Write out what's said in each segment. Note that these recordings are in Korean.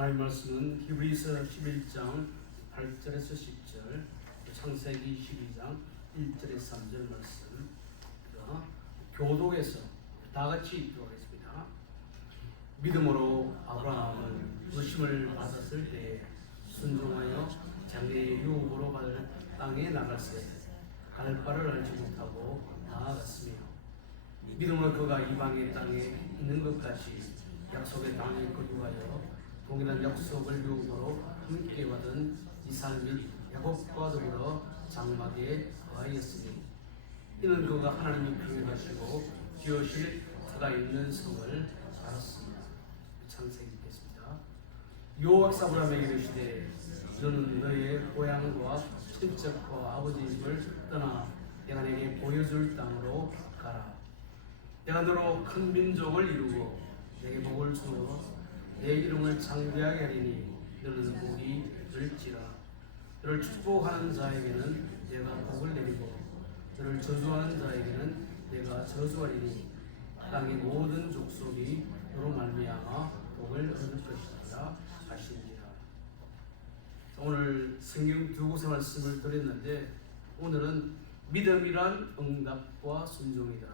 하나님 말씀은 히브리서 11장 8절에서 10절, 창세기 12장 1절에서 3절 말씀, 교독에서 다 같이 읽도록 하겠습니다. 믿음으로 아브라함은 부르심을 받았을 때에 순종하여 장래의 유업으로 받을 땅에 나갈새 갈 바를 알지 못하고 나아갔으며, 믿음으로 그가 이방의 땅에 있는 것까지 약속의 땅에 거주하여 동일한 약속을 유업으로 함께 받은 이삭 및 야곱과 더불어 장막에 거하였으니, 이는 그가 하나님이 평행하시고 지으실 그가 있는 성을 알았습니다. 창세기 읽겠습니다. 여호와께서 아브라함에게 이르시되 너는 너의 고향과 친척과 아버지 집을 떠나 내가 내게 보여줄 땅으로 가라. 내가 너로 큰 민족을 이루고 내게 복을 주어 내 이름을 창대하게 하리니 너는 복이 될지라. 너를 축복하는 자에게는 내가 복을 내리고 너를 저주하는 자에게는 내가 저주하리니 땅의 모든 족속이 너로 말미암아 복을 얻을 것이라 하시니라. 오늘 성경 두 곳의 말씀을 드렸는데, 오늘은 믿음이란 응답과 순종이다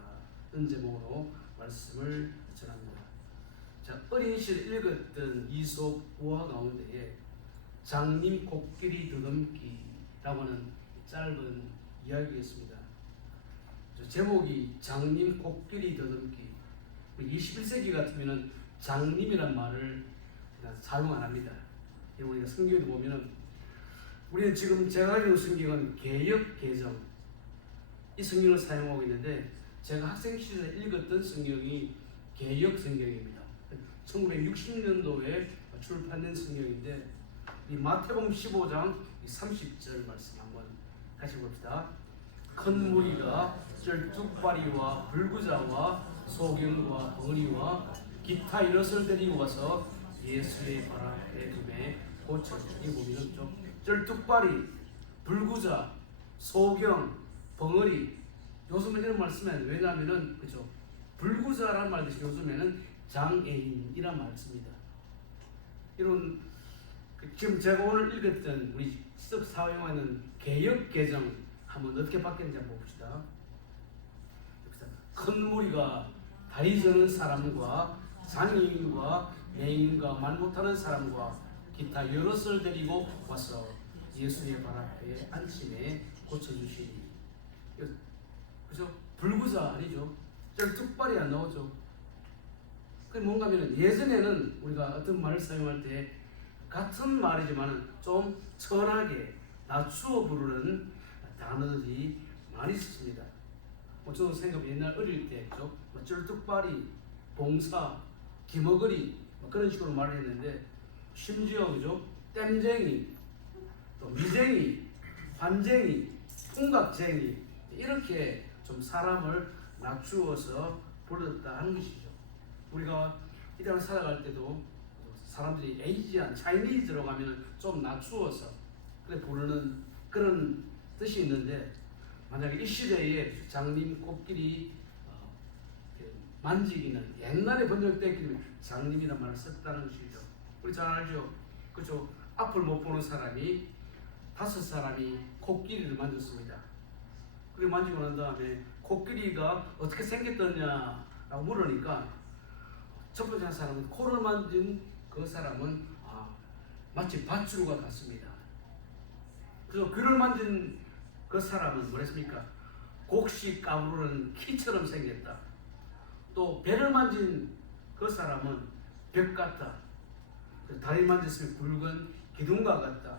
은 제목으로 말씀을 전합니다. 자, 어린 시절 읽었던 이솝 우화 가운데에 장님 코끼리 더듬기라고 하는 짧은 이야기였습니다. 제목이 장님 코끼리 더듬기. 21세기 같으면 장님이란 말을 그냥 사용 안 합니다. 우리가 성경에도 보면은, 우리는 지금 제가 가지고 성경은 개역 개정 이 성경을 사용하고 있는데, 제가 학생 시절에 읽었던 성경이 개역 성경입니다. 1960년도에 출판된 성경인데, 이 마태복음 15장 30절 말씀 한번 같이 봅시다. 큰 무리가 쩔뚝발이와 불구자와 소경과 벙어리와 기타 이것을 데리고 와서 예수의 발 앞에 두매 고쳤으니, 보면 좀 쩔뚝발이, 불구자, 소경, 벙어리, 요즘은 이런 말씀은 왜냐하면은 그죠, 불구자라는 말 대신 요즘에는 장애인이란 말 씁니다. 이런 지금 제가 오늘 읽었던 우리 습 사용하는 개역 개정 한번 어떻게 바뀌었는지 한번 봅시다. 큰 무리가 다리 저는 사람과 장애인과 매인과 말 못하는 사람과 기타 여럿을 데리고 와서 예수의 발 앞에 앉히매 고쳐주시니, 그죠? 불구자 아니죠? 쩔뚝발이 안 나오죠. 그 뭔가 하면, 예전에는 우리가 어떤 말을 사용할 때 같은 말이지만 좀 천하게 낮추어 부르는 단어들이 많이 있습니다. 저도 생각 옛날 어릴 때 쩔뚝발이, 봉사, 기머거리 그런 식으로 말을 했는데, 심지어 그죠? 땜쟁이, 또 미쟁이, 환쟁이, 풍각쟁이, 이렇게 좀 사람을 낮추어서 불렀다 하는 것이죠. 우리가 이 땅을 살아갈 때도 사람들이 에이지안, 차이니즈로 가면 좀 낮추어서 그래 부르는 그런 뜻이 있는데, 만약에 이 시대에 장님 코끼리 만지기는 옛날에 번역됐기 장님이라는 말을 썼다는 것이죠. 우리 잘 알죠? 그죠? 앞을 못 보는 사람이 5사람이 코끼리를 만졌습니다. 그리고 만지고 난 다음에 코끼리가 어떻게 생겼더냐라고 물으니까, 첫 번째 사람은 코를 만진 그 사람은 마치 밧줄과 같습니다. 그래서 귀를 만진 그 사람은 뭐랬습니까? 곡식 까부르는 키처럼 생겼다. 또 배를 만진 그 사람은 벽 같다. 다리 만졌으면 굵은 기둥과 같다.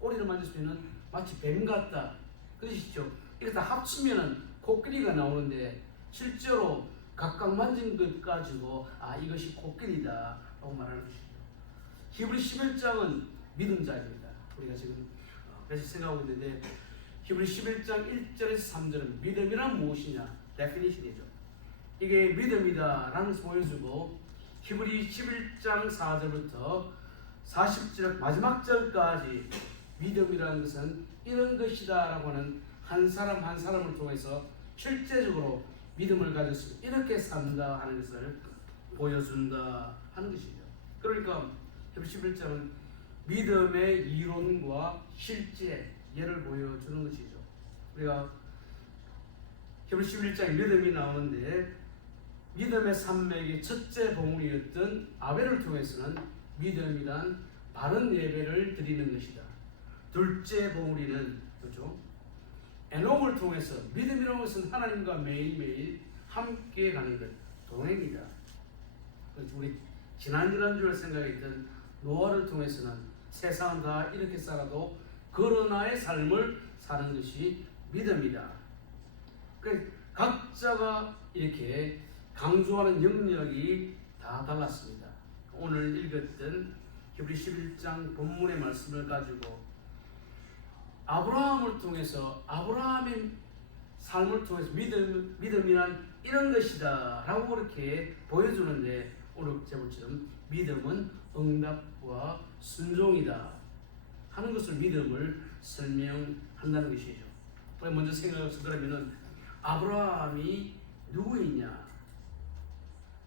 꼬리를 만졌으면 마치 뱀 같다. 그러시죠? 이렇게 다 합치면은 코끼리가 나오는데, 실제로 각각 만진 것 가지고 이것이 코끼리다 라고 말하는 것이죠. 히브리 11장은 믿음자입니다. 우리가 지금 그래서 생각하고 있는데, 히브리 11장 1절에서 3절은 믿음이란 무엇이냐 데피니션이죠. 이게 믿음이다 라는 것을 보여주고, 히브리 11장 4절부터 40절 마지막 절까지 믿음이라는 것은 이런 것이다 라고 하는 한 사람 한 사람을 통해서 실제적으로 믿음을 가졌으면 이렇게 산다 하는 것을 보여준다 하는 것이죠. 그러니까 히브리 11장은 믿음의 이론과 실제 예를 보여주는 것이죠. 우리가 히브리 11장에 믿음이 나오는데 믿음의 산맥의 첫째 봉우리였던 아벨을 통해서는 믿음이란 바른 예배를 드리는 것이다. 둘째 봉우리는 그렇죠? 에녹을 통해서 믿음이라는 것은 하나님과 매일매일 함께 가는 것, 동행이다. 우리 지난주를 생각했던 노아를 통해서는 세상은 다 이렇게 살아도 그러나의 삶을 사는 것이 믿음이다. 각자가 이렇게 강조하는 영역이 다 달랐습니다. 오늘 읽었던 히브리 11장 본문의 말씀을 가지고 아브라함을 통해서 아브라함의 삶을 통해서 믿음이란 이런 것이다 라고 그렇게 보여주는데 오늘 제목처럼 믿음은 응답과 순종이다 하는 것을 믿음을 설명한다는 것이죠. 먼저 생각해서 그러면은 아브라함이 누구이냐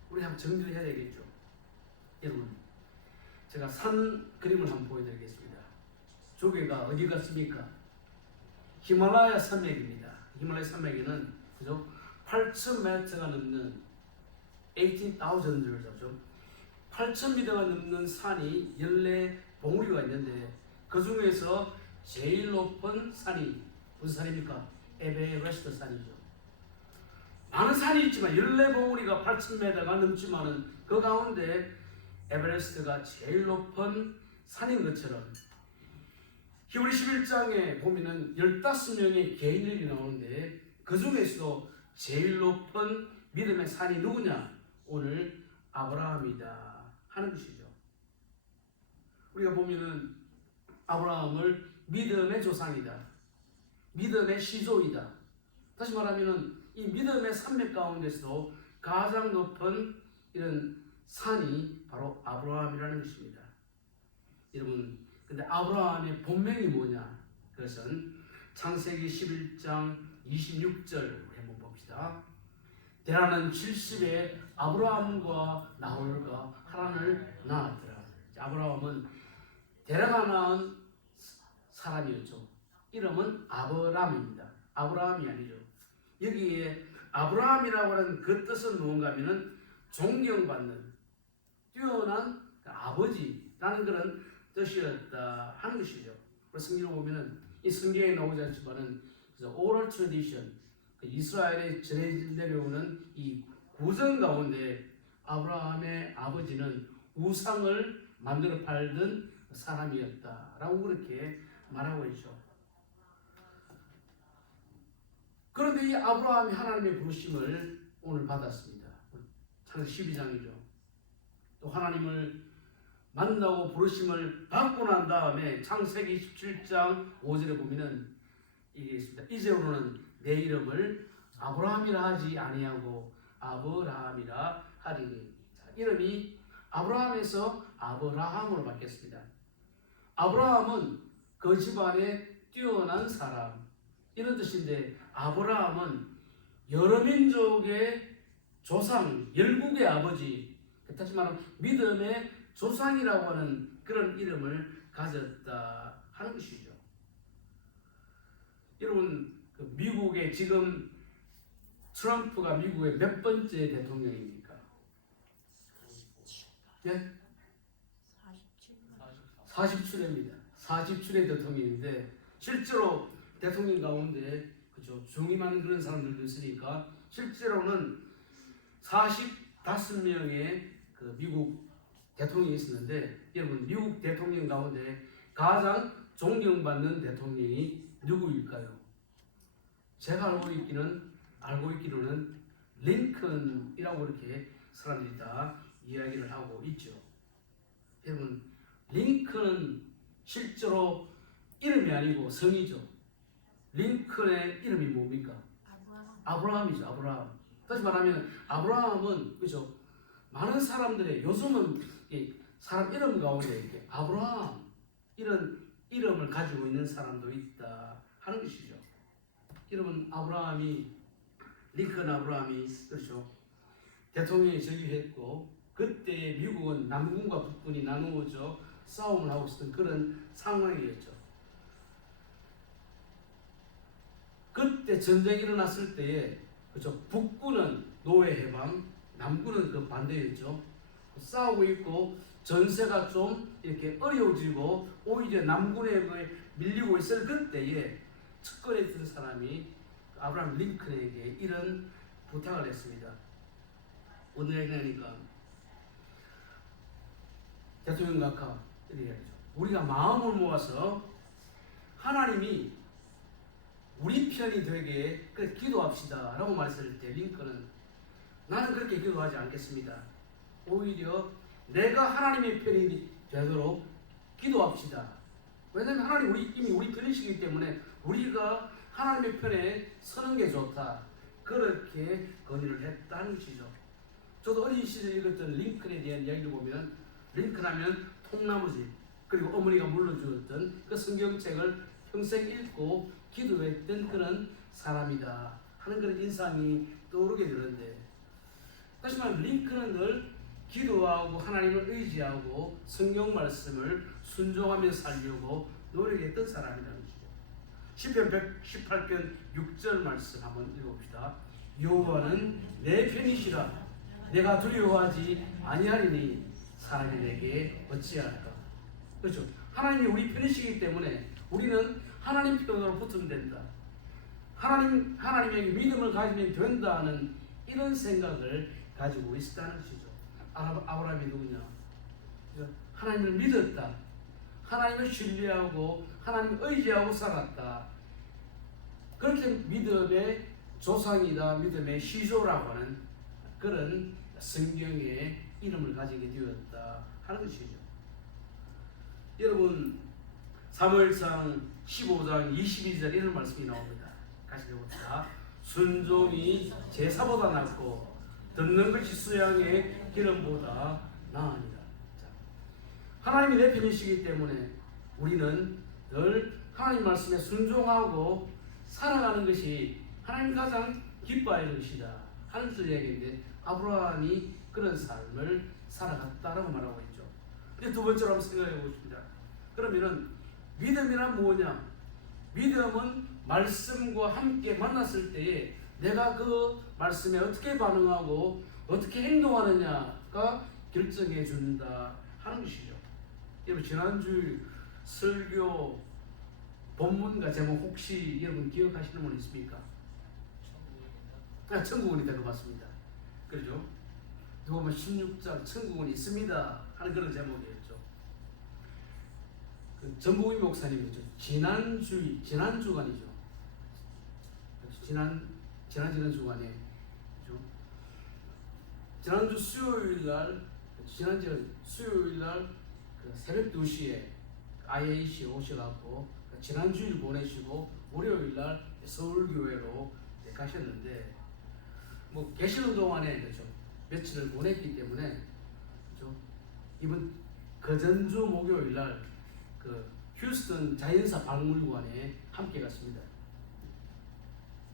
우리 한번 정리를 해야 되겠죠. 여러분 제가 산 그림을 한번 보여드리겠습니다. 조개가 어디 갔습니까? 히말라야 산맥입니다. 히말라야 산맥에는 그죠? 8,000m가 넘는 18,000죠. 8,000m가 넘는 산이 14봉우리가 있는데 그 중에서 제일 높은 산이 무슨 산입니까? 에베레스트 산이죠. 많은 산이 있지만 14봉우리가 8,000m가 넘지만은 그 가운데 에베레스트가 제일 높은 산인 것처럼 히브리 11장에 보면은 15명의 개인들이 나오는데 그 중에서도 제일 높은 믿음의 산이 누구냐? 오늘 아브라함이다 하는 것이죠. 우리가 보면은 아브라함을 믿음의 조상이다, 믿음의 시조이다. 다시 말하면은 이 믿음의 산맥 가운데서도 가장 높은 이런 산이 바로 아브라함이라는 것입니다. 여러분, 근데 아브라함의 본명이 뭐냐? 그것은 창세기 11장 26절 한번 봅시다. 데라는 70에 아브라함과 나홀과 하란을 낳았더라. 아브라함은 데라가 낳은 사람이었죠. 이름은 아브람입니다. 아브라함이 아니죠. 여기에 아브라함이라고 하는 그 뜻은 무언가 하면은 존경받는 뛰어난 아버지라는 그런 뜻이었다 하는 것이죠. 성경을 보면은 이 성경에 나오지 않지만은 oral tradition, 이스라엘에 전해 내려오는 이 구전 가운데 아브라함의 아버지는 우상을 만들어 팔던 사람이었다라고 그렇게 말하고 있죠. 그런데 이 아브라함이 하나님의 부르심을 오늘 받았습니다. 창세기 12장이죠. 또 하나님을 만나고 부르심을 받고 난 다음에 창세기 17장 5절에 보면은 이게 있습니다. 이제로는 내 이름을 아브라함이라 하지 아니하고 아브라함이라 하리니. 이름이 아브라함에서 아브라함으로 바뀌었습니다. 아브라함은 그 집안에 뛰어난 사람 이런 뜻인데 아브라함은 여러 민족의 조상, 열국의 아버지, 다시 말하면 믿음의 조상이라고 하는 그런 이름을 가졌다 하는 것이죠. 여러분, 미국의 지금 트럼프가 미국의 몇 번째 대통령입니까? 예? 47회입니다. 47회 대통령인데 실제로 대통령 가운데 그죠 중임하는 그런 사람들도 있으니까 실제로는 45명의 그 미국 대통령이 있었는데 여러분 미국 대통령 가운데 가장 존경받는 대통령이 누구일까요? 제가 알고 있기로는 링컨이라고 이렇게 사람들이 다 이야기를 하고 있죠. 여러분 링컨은 실제로 이름이 아니고 성이죠. 링컨의 이름이 뭡니까? 아브라함이죠. 아브라함. 다시 말하면 아브라함은 그죠? 많은 사람들의 요즘은 사람 이름 가운데 이렇게 아브라함 이런 이름을 가지고 있는 사람도 있다 하는 것이죠. 여러분 아브라함이 링컨 아브라함이 그렇죠. 대통령이 즉위했고 그때 미국은 남군과 북군이 나누어져 싸움을 하고 있었던 그런 상황이었죠. 그때 전쟁이 일어났을 때에 그죠, 북군은 노예 해방, 남군은 그 반대였죠. 싸우고 있고 전세가 좀 이렇게 어려워지고 오히려 남군에 밀리고 있을 그때에 측근에 있던 사람이 아브라함 링컨에게 이런 부탁을 했습니다. 오늘 얘기하니까 대통령 각하 이렇게 얘기하죠. 우리가 마음을 모아서 하나님이 우리 편이 되게 기도합시다 라고 말했을 때 링컨은 나는 그렇게 기도하지 않겠습니다. 오히려 내가 하나님의 편이 되도록 기도합시다. 왜냐하면 하나님 이미 우리 편이시기 때문에 우리가 하나님의 편에 서는 게 좋다. 그렇게 건의를 했다는 것이죠. 저도 어린 시절에 읽었던 링컨에 대한 이야기를 보면 링컨 하면 통나무집 그리고 어머니가 물려주었던 그 성경책을 평생 읽고 기도했던 그런 사람이다 하는 그런 인상이 떠오르게 되는데, 다시 말하면 링컨은 늘 기도하고 하나님을 의지하고 성경 말씀을 순종하며 살려고 노력했던 사람이라는 것이죠. 시편 118편 6절 말씀 한번 읽어봅시다. 여호와는 내 편이시라 내가 두려워하지 아니하리니 사람이 내게 어찌할까. 그렇죠. 하나님이 우리 편이시기 때문에 우리는 하나님 편으로 붙으면 된다. 하나님에게 믿음을 가지면 된다는 이런 생각을 가지고 있었다는 것이죠. 아브라함이 누구냐? 하나님을 믿었다. 하나님을 신뢰하고 하나님을 의지하고 살았다. 그렇게 믿음의 조상이다, 믿음의 시조라고 하는 그런 성경의 이름을 가지게 되었다 하는 것이죠. 여러분 사무엘상 15장 22절 이런 말씀이 나옵니다. 같이 읽어봅시다. 순종이 제사보다 낫고 듣는 것이 수양의 기름보다 나으니라. 하나님이 내 편이시기 때문에 우리는 늘 하나님 말씀에 순종하고 살아가는 것이 하나님 가장 기뻐하는 것이다 하는 뜻의 이야기인데, 아브라함이 그런 삶을 살아갔다라고 말하고 있죠. 이제 두 번째로 한번 생각해 보십니다. 그러면은 믿음이란 뭐냐? 믿음은 말씀과 함께 만났을 때에 내가 그 말씀에 어떻게 반응하고 어떻게 행동하느냐가 결정해 준다 하는 것이죠. 여러분 지난주 설교 본문과 제목 혹시 여러분 기억하시는 분 있습니까? 천국은이다. 그 맞습니다. 그렇죠? 누가 보면 16장 천국은 있습니다 하는 그런 제목이었죠. 그 전국의 목사님이죠. 지난 주간이죠. 지난 주간에 그렇죠? 지난주 수요일 날 그 새벽 2시에 IAC 오셔갖고 지난 주일 보내시고 월요일 날 서울교회로 가셨는데, 뭐 계시는 동안에 그렇죠, 며칠을 보냈기 때문에 그렇죠, 이번 거전주 목요일 날 그 휴스턴 자연사 박물관에 함께 갔습니다.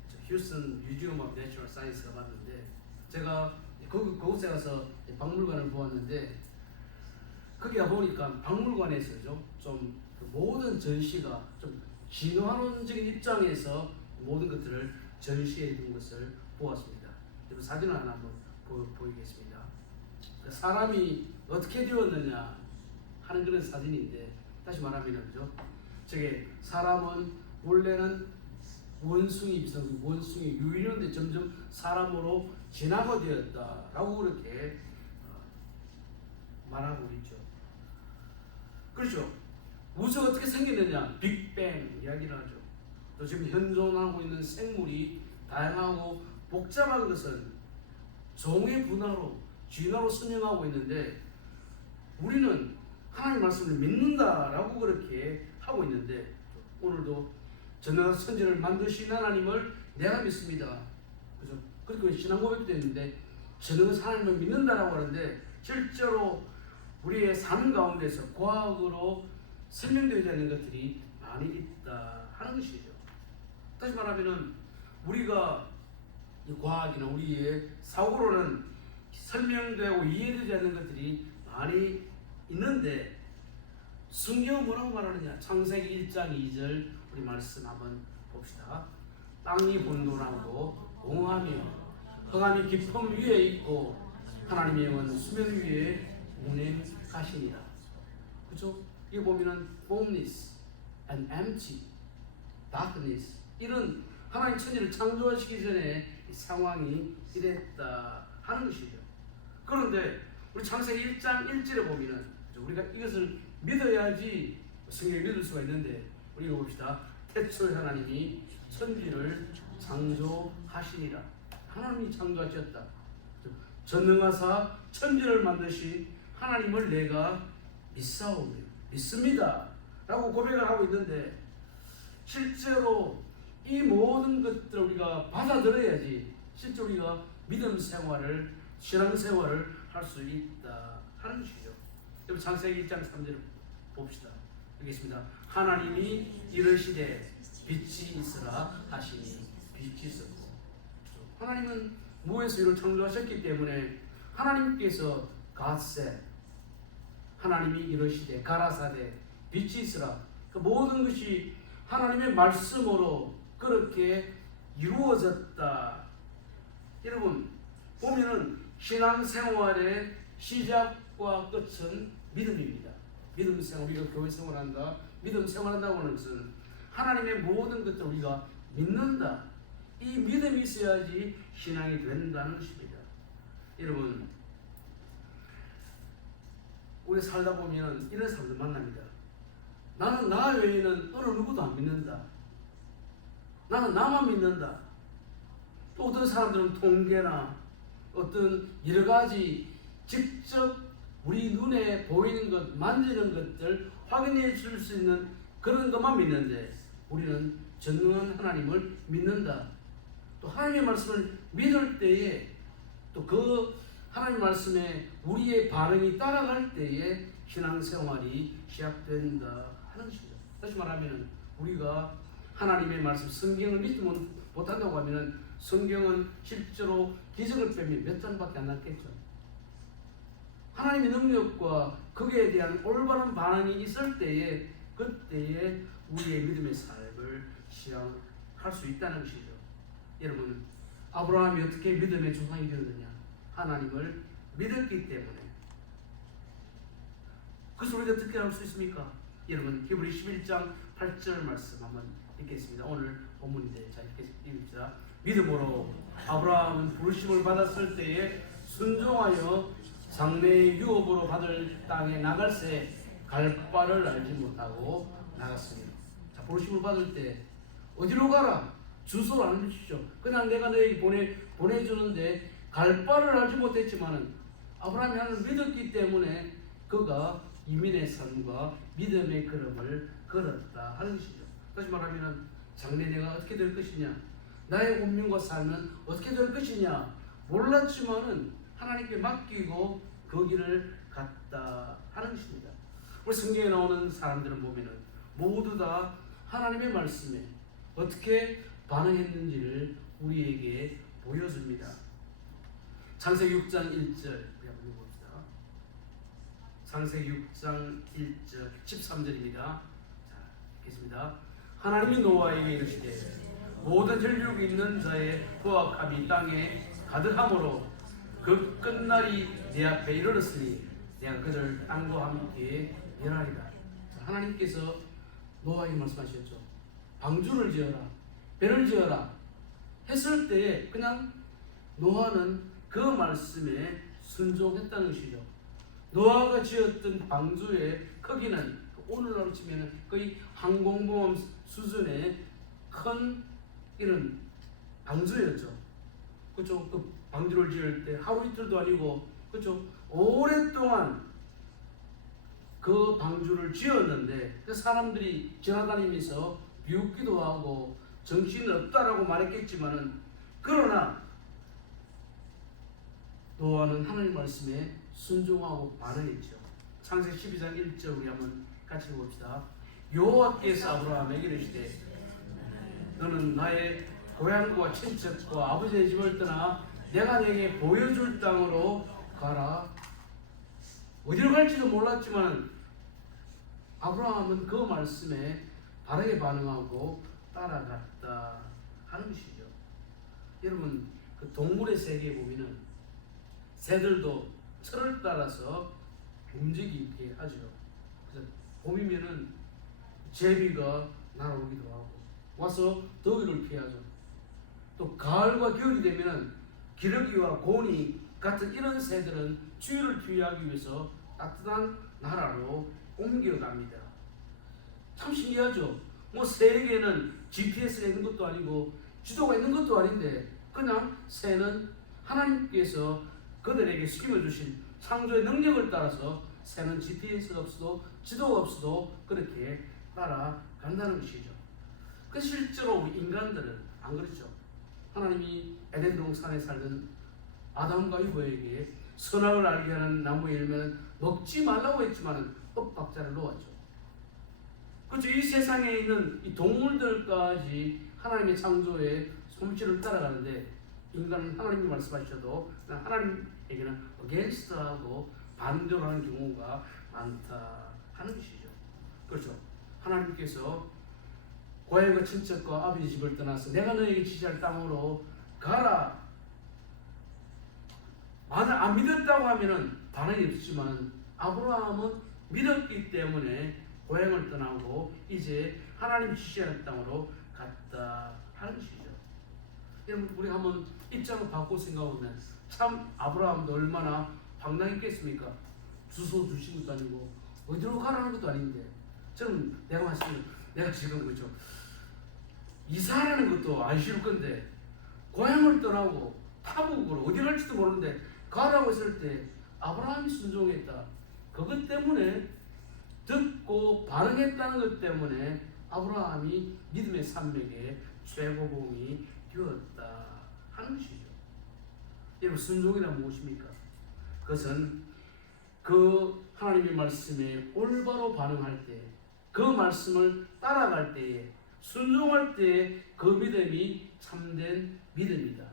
그렇죠, 휴스턴 뮤지엄 오브 내추럴 사이언스가 봤는데, 제가 그곳에 가서 박물관을 보았는데, 거기 가보니까 박물관에서죠, 좀 모든 전시가 좀 진화론적인 입장에서 모든 것들을 전시해 둔 것을 보았습니다. 여러분 사진을 하나 한번 보이겠습니다. 사람이 어떻게 되었느냐 하는 그런 사진인데, 다시 말하면 그죠? 저게 사람은 원래는 원숭이 비슷한 원숭이 유인원데 점점 사람으로 진화가 되었다라고 그렇게 말하고 있죠. 그렇죠. 우주가 어떻게 생겼느냐? 빅뱅 이야기를 하죠. 또 지금 현존하고 있는 생물이 다양하고 복잡한 것은 종의 분화로 진화로 선언하고 있는데, 우리는 하나님 말씀을 믿는다라고 그렇게 하고 있는데, 오늘도 전능한 선지를 만드신 하나님을 내가 믿습니다. 그죠? 그렇게 신앙 고백도 했는데 전능한 하나님을 믿는다라고 하는데, 실제로 우리의 삶 가운데서 과학으로 설명되지 않는 것들이 많이 있다 하는 것이죠. 다시 말하면은 우리가 이 과학이나 우리의 사고로는 설명되고 이해되지 않는 것들이 많이 있는데 성경은 뭐라고 말하느냐? 창세기 1장 2절 우리 말씀 한번 봅시다. 땅이 혼돈하고 공허하며 흑암이 깊음 위에 있고 하나님의 영은 수면 위에 운행하시니라. 그죠? 이게 보면은 formless and empty, darkness, 이런 하나님 천지를 창조하시기 전에 이 상황이 이랬다 하는 것이죠. 그런데 우리 창세기 1장 1절에 보면은 우리가 이것을 믿어야지 성경을 믿을 수가 있는데 우리 이거 봅시다. 태초에 하나님이 천지를 창조하시니라. 하나님이 창조하셨다. 전능하사 천지를 만드신 하나님을 내가 믿사오며 믿습니다 라고 고백을 하고 있는데, 실제로 이 모든 것들을 우리가 받아들여야지 실제 우리가 믿음 생활을, 신앙 생활을 할 수 있다 하는 것이죠. 여러분 창세기 1장 3절을 봅시다. 여기 있습니다. 하나님이 이르시되 빛이 있으라 하시니 빛이 있었고. 하나님은 무에서 이를 창조하셨기 때문에 하나님께서 God said, 하나님이 이르시되 가라사대 빛이 있으라. 그 모든 것이 하나님의 말씀으로 그렇게 이루어졌다. 여러분 보면은 신앙생활의 시작과 끝은 믿음입니다. 믿음 생활, 우리가 교회 생활한다, 믿음 생활한다고 하는 것은 하나님의 모든 것들을 우리가 믿는다. 이 믿음이 있어야지 신앙이 된다는 것입니다. 여러분 우리 살다 보면 이런 사람들 만납니다. 나는 나 외에는 어느 누구도 안 믿는다. 나는 나만 믿는다. 또 어떤 사람들은 통계나 어떤 여러 가지 직접 우리 눈에 보이는 것, 만지는 것들 확인해 줄 수 있는 그런 것만 믿는데, 우리는 전능한 하나님을 믿는다. 또 하나님의 말씀을 믿을 때에 또 그 하나님 말씀에 우리의 반응이 따라갈 때에 신앙생활이 시작된다 하는 것이죠. 다시 말하면 우리가 하나님의 말씀, 성경을 믿지 못한다고 하면 성경은 실제로 기적을 빼면 몇 장밖에 안 남겠죠. 하나님의 능력과 거기에 대한 올바른 반응이 있을 때에 그때에 우리의 믿음의 삶을 시작할 수 있다는 것이죠. 여러분 아브라함이 어떻게 믿음의 조상이 되었느냐? 하나님을 믿었기 때문에. 그래서 우리가 어떻게 할 수 있습니까? 여러분 히브리 11장 8절 말씀 한번 읽겠습니다. 오늘 본문인데 자 읽읍시다. 믿음으로 아브라함은 부르심을 받았을 때에 순종하여 장래의 유업으로 받을 땅에 나갈새 갈 바를 알지 못하고 나갔습니다. 자, 부르심을 받을 때 어디로 가라? 주소를 안 주시죠. 그냥 내가 너에게 보내주는데 갈 바를 알지 못했지만은 아브라함이 하나님을 믿었기 때문에 그가 이민의 삶과 믿음의 걸음을 걸었다 하는 것이죠. 다시 말하면 장래 내가 어떻게 될 것이냐, 나의 운명과 삶은 어떻게 될 것이냐 몰랐지만은 하나님께 맡기고 그 길을 갔다 하는 것입니다. 우리 성경에 나오는 사람들을 보면은 모두 다 하나님의 말씀에 어떻게 반응했는지를 우리에게 보여줍니다. 창세기 6장 1절 우리 한번 읽어봅시다. 창세기 6장 1절 13절입니다. 자, 읽겠습니다. 하나님이 노아에게 이르시되 모든 혈육이 있는 자의 부악함이 땅에 가득함으로 그 끝날이 내 앞에 이르렀으니 내가 그를 땅과 함께 멸하리라. 하나님께서 노아에게 말씀하셨죠. 방주를 지어라, 배를 지어라 했을 때 그냥 노아는 그 말씀에 순종했다는 것이죠. 노아가 지었던 방주의 크기는 오늘날로 치면 거의 항공모함 수준의 큰 이런 방주였죠. 그렇죠. 그 방주를 지을 때 하루 이틀도 아니고 그렇죠. 오랫동안 그 방주를 지었는데 그 사람들이 지나다니면서 비웃기도 하고 정신이 없다라고 말했겠지만은 그러나 노아는 하나님 말씀에 순종하고 반응했죠. 창세기 12장 1절 우리 한번 같이 봅시다. 여호와께서 아브라함에게 이르시되 너는 나의 고향과 친척과 아버지의 집을 떠나 내가 내게 보여줄 땅으로 가라. 어디로 갈지도 몰랐지만 아브라함은 그 말씀에 바르게 반응하고 따라갔다 하는 것이죠. 여러분, 그 동물의 세계에 보면은 새들도 철을 따라서 움직이게 하죠. 그래서 봄이면은 제비가 날아오기도 하고 와서 더위를 피하죠. 또 가을과 겨울이 되면은 기러기와 고니 같은 이런 새들은 추위를 피하기 위해서 따뜻한 나라로 옮겨갑니다. 참 신기하죠. 뭐 새에게는 GPS가 있는 것도 아니고 지도가 있는 것도 아닌데 그냥 새는 하나님께서 그들에게 심어주신 창조의 능력을 따라서 새는 GPS가 없어도 지도가 없어도 그렇게 따라간다는 것이죠. 그 실제로 우리 인간들은 안 그렇죠. 하나님이 에덴 동산에 살던 아담과 이브에게 선악을 알게 하는 나무의 열매는 먹지 말라고 했지만 엇박자를 놓았죠. 그렇죠. 이 세상에 있는 이 동물들까지 하나님의 창조의 솜씨를 따라가는데 인간은 하나님이 말씀하셔도 하나님에게는 against하고 반대로 하는 경우가 많다 하는 것이죠. 그렇죠. 하나님께서 고향과 친척과 아버지 집을 떠나서 내가 너에게 지시할 땅으로 가라. 만약 안 믿었다고 하면은 반응이 없지만 아브라함은 믿었기 때문에 고향을 떠나고 이제 하나님 지시하는 땅으로 갔다 하는 것이죠. 여러분, 우리 한번 입장을 바꿔 생각하면 참 아브라함도 얼마나 황당했겠습니까? 주소 주신 것도 아니고 어디로 가라는 것도 아닌데 저는 내가 말씀드린 내가 지금 그죠 이사하는 것도 안 쉬울 건데 고향을 떠나고 타국으로 어디 갈지도 모르는데 가라고 했을 때 아브라함이 순종했다. 그것 때문에 듣고 반응했다는 것 때문에 아브라함이 믿음의 산맥에 최고봉이 되었다 하는 것이죠. 여러분, 순종이란 무엇입니까? 그것은 그 하나님의 말씀에 올바로 반응할 때, 그 말씀을 따라갈 때에, 순종할 때에 그 믿음이 참된 믿음이다.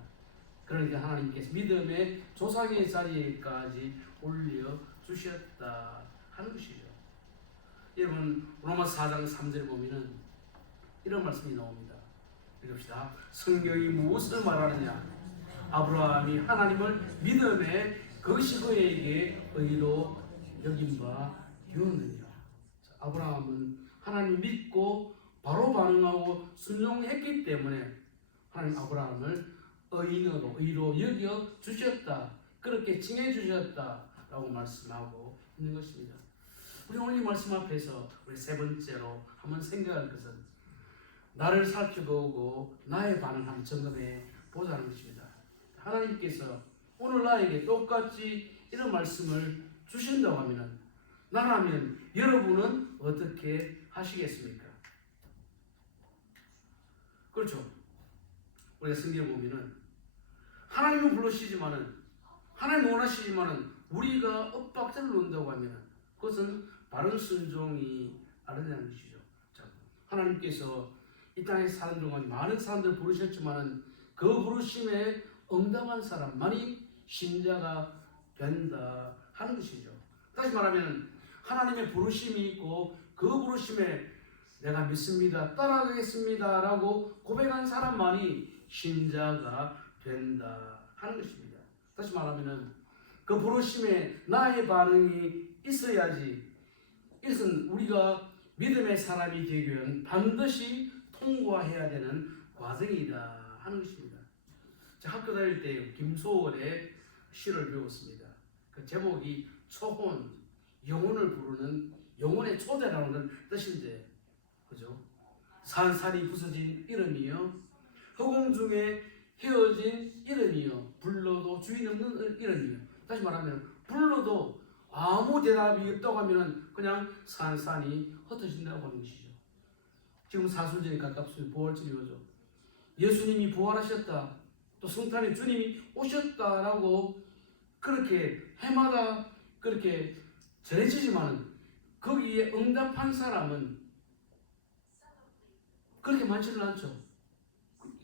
그러니까 하나님께서 믿음의 조상의 자리에까지 올려주셨다 하는 것이죠. 여러분, 로마 4장 3절에 보면은 이런 말씀이 나옵니다. 읽읍시다. 성경이 무엇을 말하느냐? 아브라함이 하나님을 믿음에 그것이 그에게 의로 여긴 바 되었느니라. 아브라함은 하나님 믿고 바로 반응하고 순종했기 때문에 하나님 아브라함을 의로 여겨 주셨다. 그렇게 칭해 주셨다라고 말씀하고 있는 것입니다. 우리 오늘 이 말씀 앞에서 우리 세 번째로 한번 생각할 것은 나를 살펴보고 나의 반응을 한번 점검해 보자는 것입니다. 하나님께서 오늘 나에게 똑같이 이런 말씀을 주신다고 하면 나라면 여러분은 어떻게 하시겠습니까? 그렇죠. 우리가 성경에 보면은 하나님은 부르시지만은 하나님 원하시지만은 우리가 엇박자를 놓는다고 하면은 그것은 바른 순종이 아니라는 것이죠. 자, 하나님께서 이 땅에 사는 동안 많은 사람들 부르셨지만은 그 부르심에 응답한 사람만이 신자가 된다 하는 것이죠. 다시 말하면 하나님의 부르심이 있고 그 부르심에 내가 믿습니다, 따라가겠습니다 라고 고백한 사람만이 신자가 된다 하는 것입니다. 다시 말하면 그 부르심에 나의 반응이 있어야지. 이것은 우리가 믿음의 사람이 되기 위한 반드시 통과해야 되는 과정이다 하는 것입니다. 학교 다닐 때 김소월의 시를 배웠습니다. 그 제목이 초혼, 영혼을 부르는 영혼의 초대라는 뜻인데, 그죠? 산산이 부서진 이름이요, 허공 중에 헤어진 이름이요, 불러도 주인 없는 이름이요. 다시 말하면 불러도 아무 대답이 없다고 하면 그냥 산산이 흩어진다고 하는 것이죠. 지금 사순절이 가깝습니다. 부활절이 오죠. 예수님이 부활하셨다, 또 성탄에 주님이 오셨다라고 그렇게 해마다 그렇게 전해지지만 거기에 응답한 사람은 그렇게 많지는 않죠.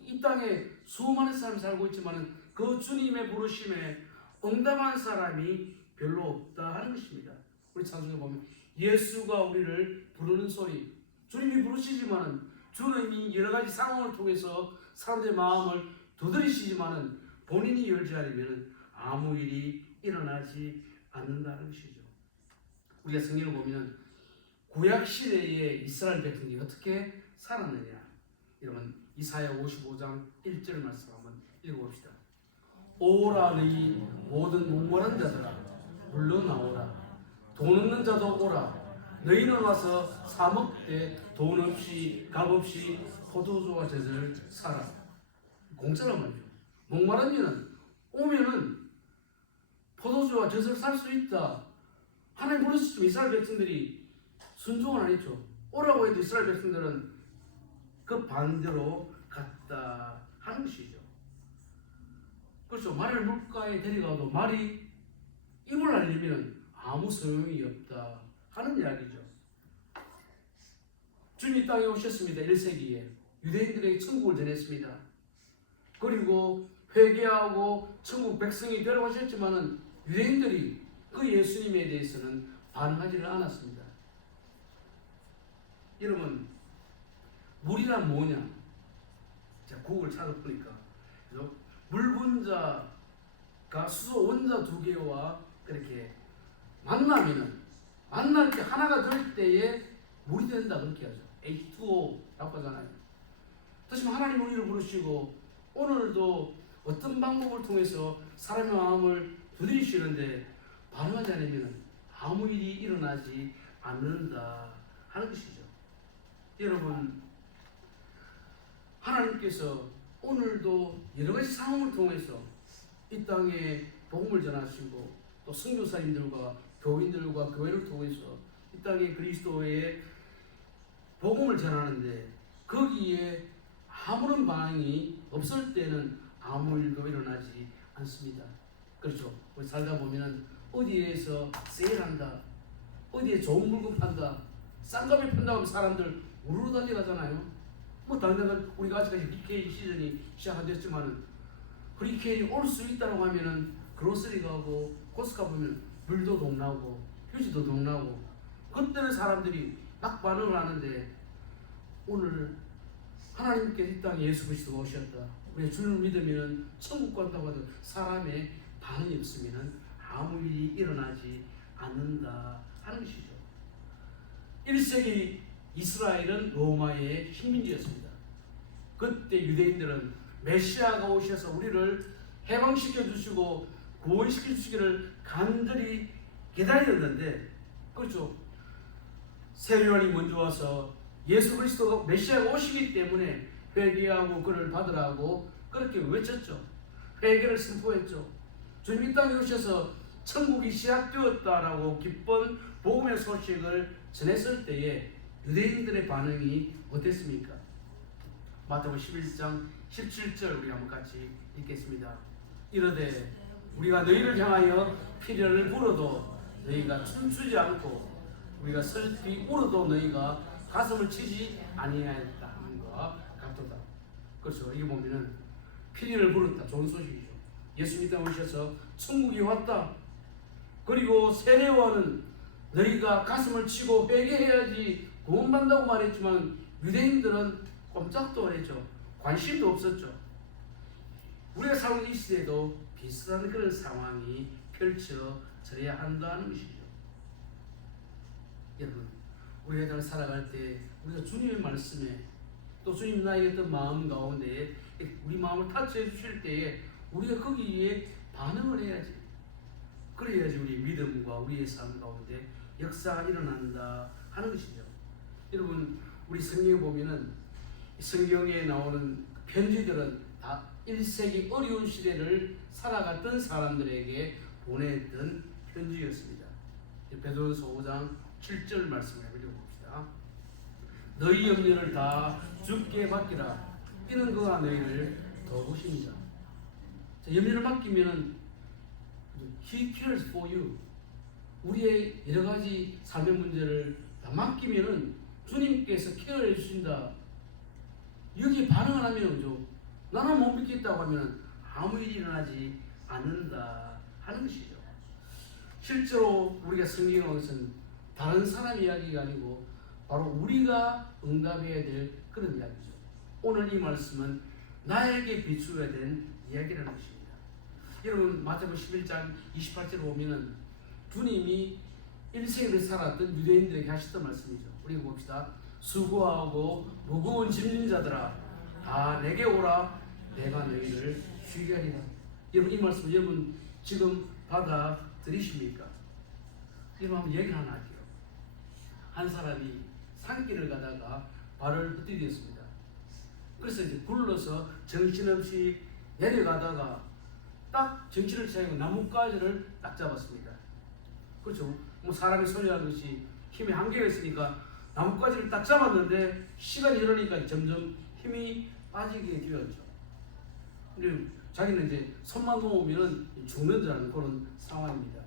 이 땅에 수많은 사람이 살고 있지만 그 주님의 부르심에 응답한 사람이 별로 없다 하는 것입니다. 우리 찬송에 보면 예수가 우리를 부르는 소리, 주님이 부르시지만은 주님이 여러 가지 상황을 통해서 사람들의 마음을 두드리시지만은 본인이 열지 않으면 아무 일이 일어나지 않는다는 것이죠. 우리가 성경을 보면 구약 시대에 이스라엘 백성이 어떻게 살았느냐. 여러분 이사야 55장 1절 말씀 한번 읽어봅시다. 오라 너희 모든 목마른 자들아 물러나오라. 돈 없는 자도 오라. 너희는 와서 사 먹되 돈 없이 값 없이 포도주와 젖을 사라. 공짜란 말이죠. 목마른 이는 오면은 포도주와 젖을 살 수 있다. 하나님 부르시지만 이스라엘 백성들이 순종을 안 했죠. 오라고 해도 이스라엘 백성들은 그 반대로 갔다 하는 것이죠. 그렇죠. 말을 물가에 데려가도 말이 입을 알리면 아무 소용이 없다 하는 이야기죠. 주님이 땅에 오셨습니다. 1세기에 유대인들에게 천국을 전했습니다. 그리고 회개하고 천국 백성이 데려가셨지만은 유대인들이 그 예수님에 대해서는 반응하지를 않았습니다. 여러분 물이란 뭐냐? 제가 국을 찾아보니까 물 분자가 수소 원자 두 개와 그렇게 만날 때 하나가 될 때에 물이 된다 그렇게 하죠. H2O라고 하잖아요. 다시 하나님 우리를 부르시고 오늘도 어떤 방법을 통해서 사람의 마음을 두드리시는데 반응하지 않으면 아무 일이 일어나지 않는다 하는 것이죠. 여러분 하나님께서 오늘도 여러 가지 상황을 통해서 이 땅에 복음을 전하시고 또 선교사님들과 교인들과 교회를 통해서 이 땅에 그리스도의 복음을 전하는데 거기에 아무런 반응이 없을 때는 아무 일도 일어나지 않습니다. 그렇죠. 우리 살다 보면 어디에서 세일한다, 어디에 좋은 물건 판다, 싼 값에 판다고 하면 사람들 우르르 달려가잖아요. 뭐 당장 우리가 아직까지 허리케인 시즌이 시작 안 됐지만은 허리케인이 올 수 있다고 하면은 그로서리 가고 코스가 보면 물도 동나고 휴지도 동나고 그때는 사람들이 막 반응을 하는데 오늘 하나님께 이 땅에 예수 그리스도가 오셨다. 우리 주님을 믿으면 천국 간다고 하도 사람의 반응이 없으면 아무 일이 일어나지 않는다 하는 것이죠. 1세기 이스라엘은 로마의 식민지였습니다. 그때 유대인들은 메시아가 오셔서 우리를 해방시켜 주시고 구원시켜 주시기를 간절히 기다렸는데, 그렇죠. 세례요한이 먼저 와서 예수 그리스도가 메시아가 오시기 때문에 회개하고 그를 받으라고 그렇게 외쳤죠. 회개를 선포했죠. 주님 이 땅에 오셔서 천국이 시작되었다라고 기쁜 복음의 소식을 전했을 때에 유대인들의 반응이 어땠습니까? 마태복음 11장 17절 우리 한번 같이 읽겠습니다. 이르되 우리가 너희를 향하여 피련을 불어도 너희가 춤추지 않고 우리가 슬피 울어도 너희가 가슴을 치지 아니하였다 하는 것과 같도다. 그렇죠. 이게 보면은 피련을 불었다. 좋은 소식이죠. 예수님이 오셔서 천국이 왔다. 그리고 세례요한은 너희가 가슴을 치고 회개해야지 구원받는다고 말했지만 유대인들은 꼼짝도 안 했죠. 관심도 없었죠. 우리가 살고 이 시대에도 비슷한 그런 상황이 펼쳐져야 한다는 것이죠. 여러분, 우리가 살아갈 때 우리가 주님의 말씀에 또 주님 나에게 어떤 마음 가운데 우리 마음을 타치해 주실 때에 우리가 거기에 반응을 해야지. 그래야지 우리 믿음과 우리의 삶 가운데 역사가 일어난다 하는 것이죠. 여러분, 우리 성경에 보면은 성경에 나오는 편지들은 다 1세기 어려운 시대를 살아갔던 사람들에게 보냈던 편지였습니다. 베드로전서 5장 7절 말씀을 읽어봅시다. 너희 염려를 다 주께 맡기라. 이는 그가 너희를 도우십니다. 염려를 맡기면은 He cares for you. 우리의 여러 가지 삶의 문제를 다 맡기면은 주님께서 케어해 주신다. 여기 반응을 하면 나는 못 믿겠다고 하면 아무 일이 일어나지 않는다 하는 것이죠. 실제로 우리가 성경에 온 것은 다른 사람 이야기가 아니고 바로 우리가 응답해야 될 그런 이야기죠. 오늘 이 말씀은 나에게 비추어야 된 이야기라는 것입니다. 여러분 마태복음 11장 28절을 보면은 주님이 일생을 살았던 유대인들에게 하셨던 말씀이죠. 우리 봅시다. 수고하고 무거운 짐진 자들아 다 내게 오라 내가 너희를 쉬게 하리라. 여러분 이 말씀 여러분 지금 받아들이십니까? 여러분 한번 얘기를 하나 할게요. 한 사람이 산길을 가다가 발을 헛디뎠습니다. 그래서 이제 굴러서 정신없이 내려가다가 딱 정신을 차리고 나뭇가지를 딱 잡았습니다. 그렇죠? 뭐 사람이 소리하듯이 힘이 한계가 있으니까 나뭇가지를 딱 잡았는데 시간이 흐르니까 점점 힘이 빠지게 되었죠. 근데 자기는 이제 손만 놓으면 죽는다는 그런 상황입니다.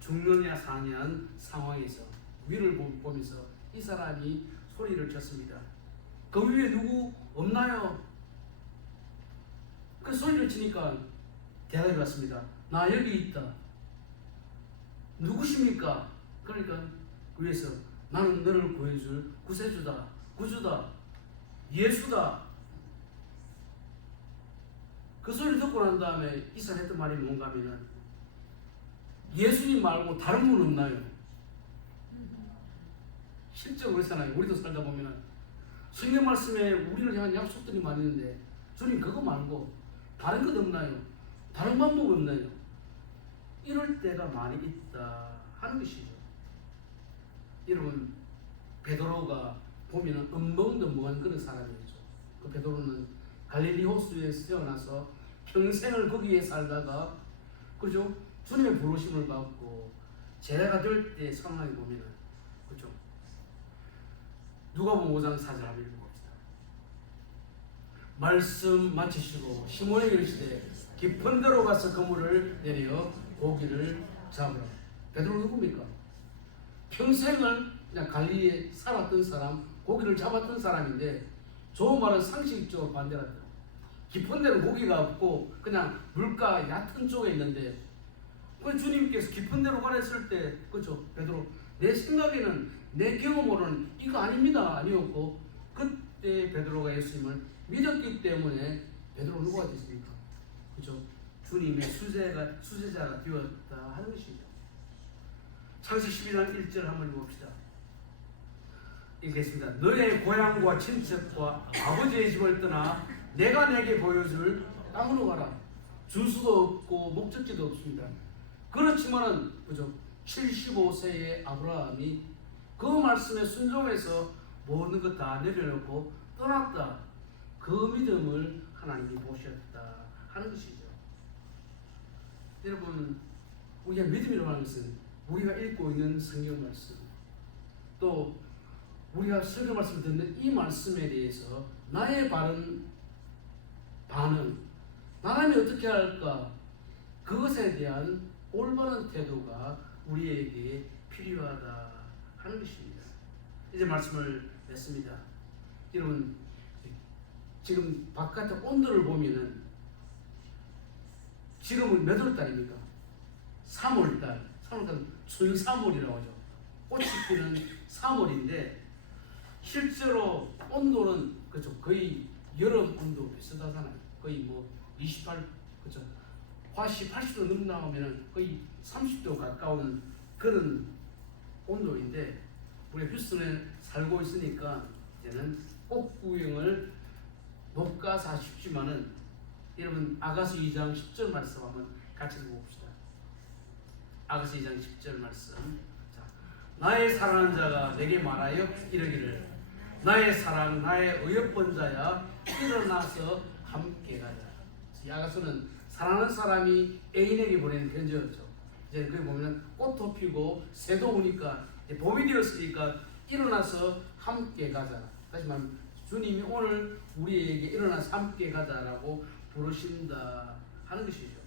죽느냐 사냐는 상황에서 위를 보면서 이 사람이 소리를 쳤습니다. 그 위에 누구 없나요? 그 소리를 치니까 대답이 왔습니다. 나 여기 있다. 누구십니까? 그러니까 그 위에서 나는 너를 구해줄 구세주다, 구주다, 예수다. 그 소리를 듣고 난 다음에 이 사람이 했던 말이 뭔가 하면은 예수님 말고 다른 분 없나요? 실제로 그렇잖아요. 우리도 살다 보면은 성경 말씀에 우리를 향한 약속들이 많이 있는데 주님 그거 말고 다른 것 없나요? 다른 방법 없나요? 이럴 때가 많이 있다 하는 것이죠. 여러분 베드로가 보면은 엉벙덩벙한 그런 사람이었죠. 그 베드로는 갈릴리 호수에서 태어나서 평생을 거기에 살다가 그죠? 주님의 부르심을 받고 제자가 될 때 상황을 보면은 그죠? 누가복음 5장 4절 한번 읽어봅시다. 말씀 마치시고 시몬에게 이르시되 깊은 데로 가서 그물을 내려 고기를 잡으라. 베드로 누굽니까? 평생을 그냥 갈릴리에 살았던 사람, 고기를 잡았던 사람인데 좋은 말은 상식적으로 반대하더라고요. 깊은 데는 고기가 없고 그냥 물가 얕은 쪽에 있는데 그 주님께서 깊은 데로 가라 했을 때 그렇죠? 베드로 내 생각에는 내 경험으로는 이거 아닙니다 아니었고 그때 베드로가 예수님을 믿었기 때문에 베드로 누가 됐습니까? 그렇죠? 주님의 수제자가 되었다 하는 것이죠. 창세기 12장 1절 한번 읽어봅시다. 읽겠습니다. 너의 고향과 친척과 아버지의 집을 떠나 내가 내게 보여줄 땅으로 가라. 주수도 없고 목적지도 없습니다. 그렇지만은 그죠? 75세의 아브라함이 그 말씀에 순종해서 모든 것 다 내려놓고 떠났다. 그 믿음을 하나님이 보셨다 하는 것이죠. 여러분 우리가 믿음이라고 하는 것은 우리가 읽고 있는 성경 말씀 또 우리가 성경 말씀을 듣는 이 말씀에 대해서 나의 바른 반응 하나님이 어떻게 할까 그것에 대한 올바른 태도가 우리에게 필요하다 하는 것입니다. 이제 말씀을 맺습니다. 여러분 지금 바깥의 온도를 보면은 지금은 몇 월달입니까? 3월달. 3월달 수능 3월이라고 하죠. 꽃이 피는 3월인데 실제로 온도는 그렇죠. 거의 여름 온도 비슷하잖아요. 거의 뭐 28, 그렇죠. 화씨 80도 넘나오면은 거의 30도 가까운 그런 온도인데 우리 휴스턴에 살고 있으니까 이제는 꽃 구경을 못 가서 아쉽지만은 여러분 아가서 2장 10절 말씀 한번 같이 읽어봅시다. 아가서 2장 10절 말씀. 자, 나의 사랑하는 자가 내게 말하여 이르기를 나의 사랑 나의 어여쁜 자야 일어나서 함께 가자. 이 아가서는 사랑하는 사람이 애인에게 보낸 편지였죠. 이제 거기 보면 꽃도 피고 새도 오니까 봄이 되었으니까 일어나서 함께 가자. 다시 말하면 주님이 오늘 우리에게 일어나서 함께 가자라고 부르신다 하는 것이죠.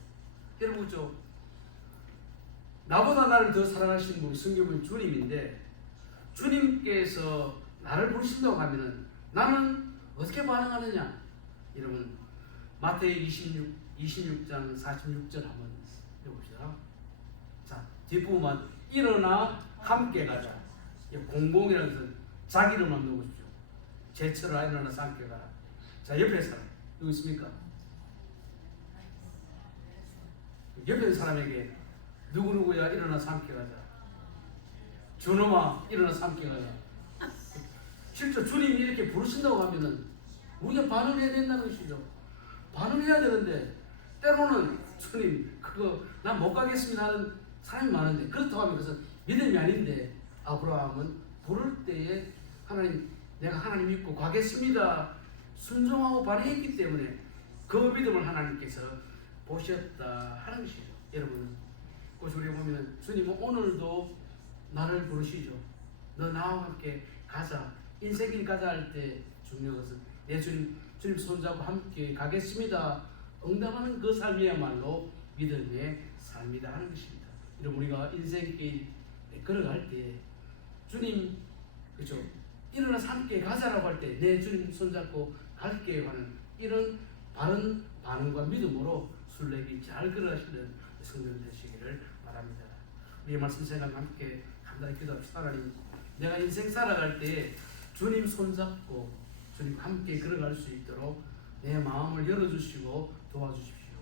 여러분 그렇죠? 나보다 나를 더 사랑하시는 분이 성경은 주님인데 주님께서 나를 부르신다고 하면은 나는 어떻게 반응하느냐? 여러분 마태복음 26장 46절 한번 읽어봅시다. 자, 뒷부분만 일어나 함께 가자. 공공이라는 것은 자기 이름만 넣으십시오. 제철아 일어나서 함께 가라. 자, 옆에 사람 누구 있습니까? 옆에 사람에게 누구누구야 일어나서 함께 가자. 준엄아 일어나서 함께 가자. 실제 주님이 이렇게 부르신다고 하면은 우리가 반응해야 된다는 것이죠. 반응해야 되는데 때로는 주님 그거 난 못 가겠습니다 하는 사람이 많은데, 그렇다고 하면 그것은 믿음이 아닌데, 아브라함은 부를 때에 하나님 내가 하나님 믿고 가겠습니다 순종하고 반응했기 때문에 그 믿음을 하나님께서 보셨다 하는 것이죠. 여러분, 그것을 우리 보면 주님은 오늘도 나를 부르시죠. 너 나와 함께 가자, 인생길 가자 할 때 중요한 것은 내 주님 손잡고 함께 가겠습니다 응답하는 그 삶이야말로 믿음의 삶이다 하는 것입니다. 이런 우리가 인생길 걸어갈 때 주님, 그렇죠, 일어나서 함께 가자라고 할 때 내 주님 손잡고 갈게요 하는 이런 바른 반응과 믿음으로 순례길 잘 걸어가시는 성도들 되시기를 바랍니다. 우리의 말씀 생각 함께 간단히 기도합시다. 하나님, 내가 인생 살아갈 때 주님 손잡고 주님 함께 걸어갈 수 있도록 내 마음을 열어주시고 도와주십시오.